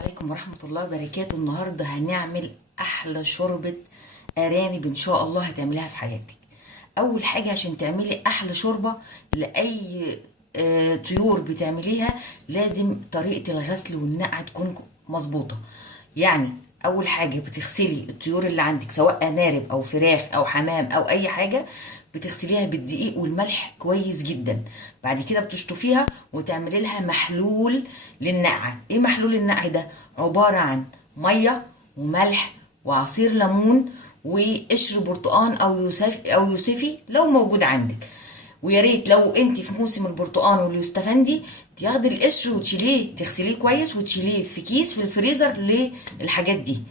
عليكم ورحمة الله وبركاته. النهاردة هنعمل أحلى شوربة أرانب إن شاء الله هتعملها في حياتك. أول حاجة عشان تعملي أحلى شوربة لأي طيور بتعمليها لازم طريقة الغسل والنقع تكون مظبوطة. يعني أول حاجة بتغسلي الطيور اللي عندك سواء أرانب أو فراخ أو حمام أو أي حاجة، بتغسليها بالدقيق والملح كويس جدا. بعد كده بتشطفيها وتعملي لها محلول للنقع. ايه محلول النقع ده؟ عبارة عن مية وملح وعصير ليمون وقشر برتقان او يوسفي لو موجود عندك. ويا ريت لو انت في موسم البرتقان واليوستفندي تاخدي القشر وتشيليه تغسليه كويس وتشيليه في كيس في الفريزر للحاجات دي.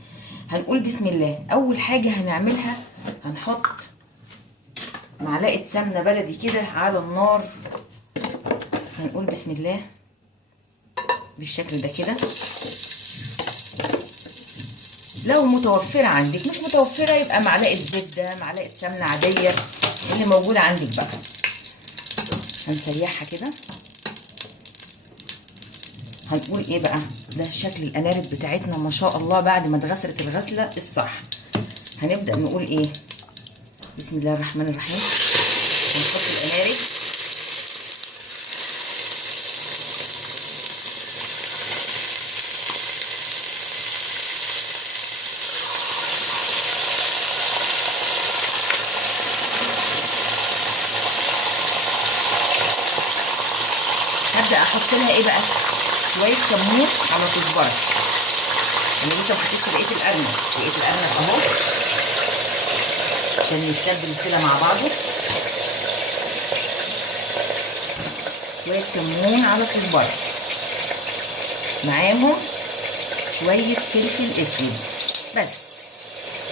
هنقول بسم الله. اول حاجة هنعملها هنحط معلقة سمنة بلدي كده على النار. هنقول بسم الله بالشكل ده كده. لو متوفرة عندك، مش متوفرة يبقى معلقة زبدة، معلقة سمنة عادية اللي موجود عندك بقى. هنسيحها كده. هنقول ايه بقى؟ ده شكل الأنارب بتاعتنا ما شاء الله بعد ما اتغسلت الغسلة الصح. هنبدأ نقول ايه؟ بسم الله الرحمن الرحيم. هنحط الأنارب هبدأ احط لها ايه بقى؟ شوية كمون على كزبرة. انا لسه ما حطيتش بقية الأرنب اهو عشان يتبل كده مع بعضه. شوية كمون على كزبرة معاهم شوية فلفل اسود بس.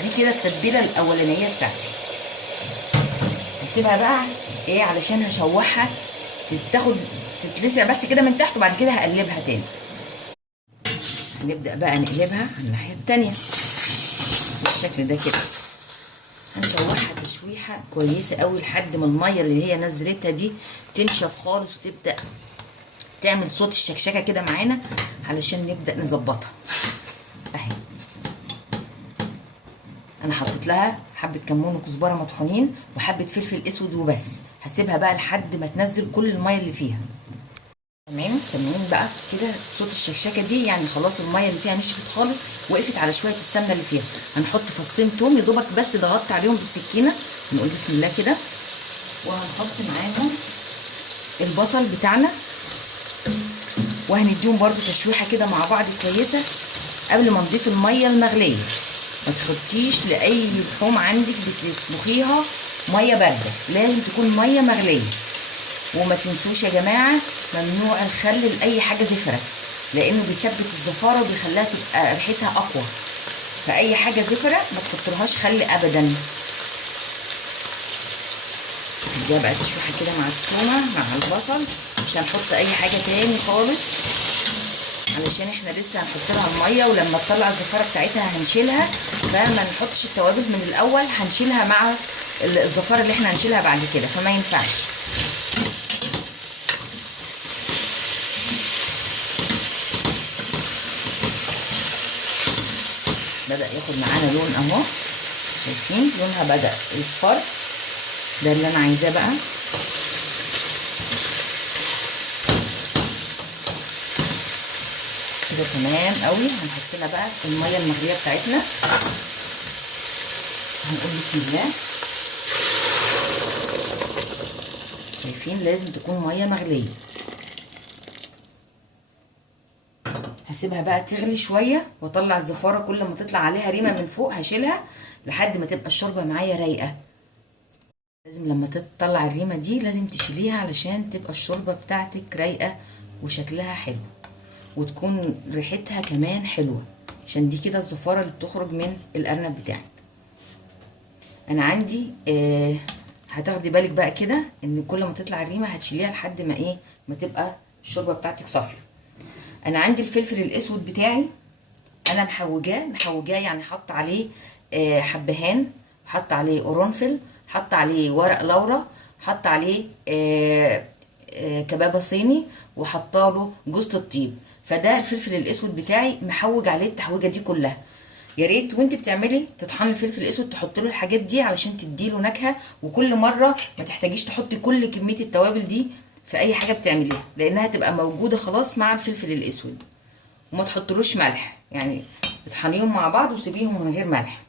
دي كده التتبيلة الأولانية بتاعتي. هسيبها بقى ايه علشان هشوحها تتلسع بس كده من تحت، وبعد كده هقلبها تاني. هنبدأ بقى نقلبها على الناحية التانية بالشكل ده كده. هنشوحها تشويحة كويسة قوي لحد ما المية اللي هي نزلتها دي تنشف خالص وتبدأ تعمل صوت الشكشكة كده معانا علشان نبدأ نظبطها. اهي انا حطيت لها حبة كمون وكزبرة مطحونين وحبة فلفل اسود وبس. هسيبها بقى لحد ما تنزل كل المية اللي فيها. تمام. سامعين بقى كده صوت الشكشكه دي؟ يعني خلاص الميه اللي فيها نشفت خالص، وقفت على شويه السمنه اللي فيها. هنحط فصين توم يا دوبك بس ضغطت عليهم بالسكينه. نقول بسم الله كده. وهنحط معاهم البصل بتاعنا وهنديهم برده تشويحه كده مع بعض كويسه قبل ما نضيف الميه المغليه. ما تحطيش لاي لحوم عندك بتطبخيها ميه بارده، لازم تكون ميه مغليه. وما تنسوش يا جماعه ممنوع الخل لاي حاجه زفره، لانه بيثبت الزفاره وبيخليها تبقى ريحتها اقوى. فاي حاجه زفره ما تحطلهاش خل ابدا. نديها بقى تشويحه كده مع التومه مع البصل. مش هنحط اي حاجه تاني خالص علشان احنا لسه هنحط لها الميه، ولما تطلع الزفاره بتاعتها هنشيلها. فما نحطش التوابل من الاول، هنشيلها مع الزفاره اللي احنا هنشيلها بعد كده، فما ينفعش. بدأ ياخد معانا لون اهو، شايفين لونها بدأ يصفر. ده اللي انا عايزاه بقى. كده تمام قوي. هنحط لها بقى الميه المغليه بتاعتنا. هنقول بسم الله. شايفين لازم تكون ميه مغليه. هسيبها بقى تغلي شويه واطلع الزفاره. كل ما تطلع عليها ريمه من فوق هشيلها لحد ما تبقى الشوربه معايا رايقه. لازم لما تطلع الريمه دي لازم تشيليها علشان تبقى الشوربه بتاعتك رايقه وشكلها حلو وتكون ريحتها كمان حلوه، عشان دي كده الزفاره اللي بتخرج من الارنب بتاعك. انا عندي هتاخدي بالك بقى كده ان كل ما تطلع الريمه هتشيليها لحد ما ايه ما تبقى الشوربه بتاعتك صافيه. انا عندي الفلفل الاسود بتاعي انا محوجاه يعني حط عليه حبهان، حط عليه قرنفل، حط عليه ورق لورا، حط عليه كبابه صيني، وحطاله جوز الطيب. فده الفلفل الاسود بتاعي محوج عليه التحويجه دي كلها. يا ريت وانت بتعملي تطحني الفلفل الاسود تحط له الحاجات دي علشان تديله نكهه، وكل مره ما تحتاجيش تحطي كل كميه التوابل دي في اي حاجه بتعمليها، لانها تبقى موجوده خلاص مع الفلفل الاسود. وما تحطلوش ملح، يعني اطحنيهم مع بعض وسيبيهم من غير ملح.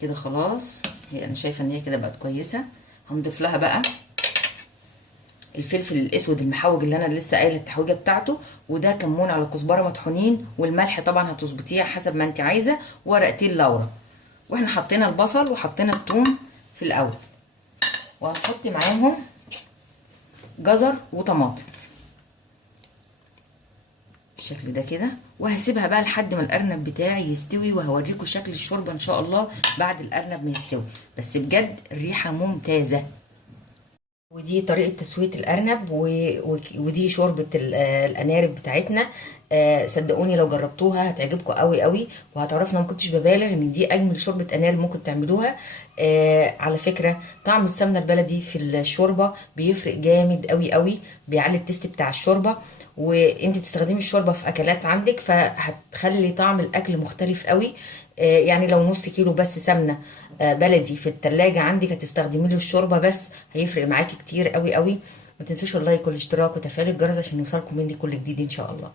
كده خلاص، هي انا شايفه ان هي كده بقت كويسه. هنضيف لها بقى الفلفل الاسود المحوج اللي انا لسه قايله التحويجه بتاعته، وده كمون على كزبره مطحونين، والملح طبعا هتظبطيه حسب ما انت عايزه، ورقتين لورا. واحنا حطينا البصل وحطينا الثوم في الاول، وهنحط معاهم جزر وطماطم بالشكل ده كده. وهسيبها بقى لحد ما الارنب بتاعي يستوي، وهوريكم شكل الشوربه ان شاء الله بعد الارنب ما يستوي. بس بجد الريحه ممتازه. ودي طريقة تسوية الأرنب ودي شوربة الأنارب بتاعتنا. صدقوني لو جربتوها هتعجبكم قوي قوي، وهتعرفوا ان انا ما كنتش ببالغ ان دي اجمل شوربة أنارب ممكن تعملوها. على فكرة طعم السمنة البلدي في الشوربة بيفرق جامد قوي قوي، بيعلي التست بتاع الشوربة. وانت بتستخدمي الشوربة في اكلات عندك فهتخلي طعم الاكل مختلف قوي. يعني لو نص كيلو بس سمنة بلدي في التلاجة عندك هتستخدمي له الشوربة بس، هيفرق معاكي كتير قوي قوي. ما تنسوش اللايك والاشتراك وتفعيل الجرس عشان يوصلكم مني كل جديد ان شاء الله.